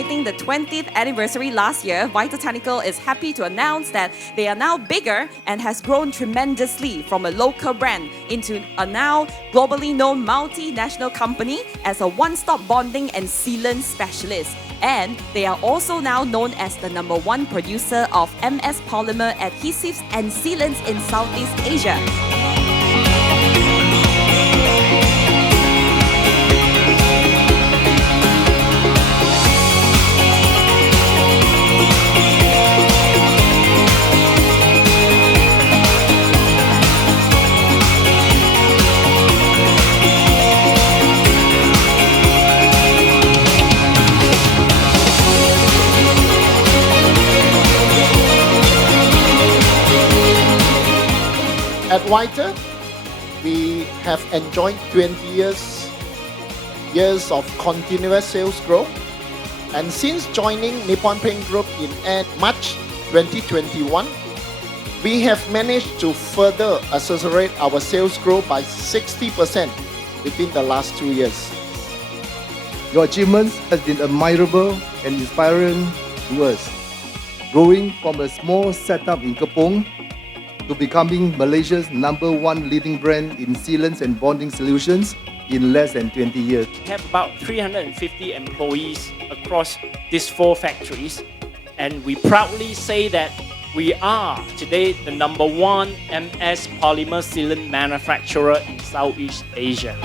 celebrating the 20th anniversary last year, Vitatechnical is happy to announce that they are now bigger and has grown tremendously from a local brand into a now globally known multinational company as a one-stop bonding and sealant specialist. And they are also now known as the #1 producer of MS polymer adhesives and sealants in Southeast Asia. At Vita, we have enjoyed 20 years of continuous sales growth. And since joining Nippon Paint Group in March 2021, we have managed to further accelerate our sales growth by 60% within the last 2 years. Your achievements have been admirable and inspiring to us. Growing from a small setup in Kepong to becoming Malaysia's #1 leading brand in sealants and bonding solutions in less than 20 years. We have about 350 employees across these 4 factories, and we proudly say that we are today the #1 MS polymer sealant manufacturer in Southeast Asia.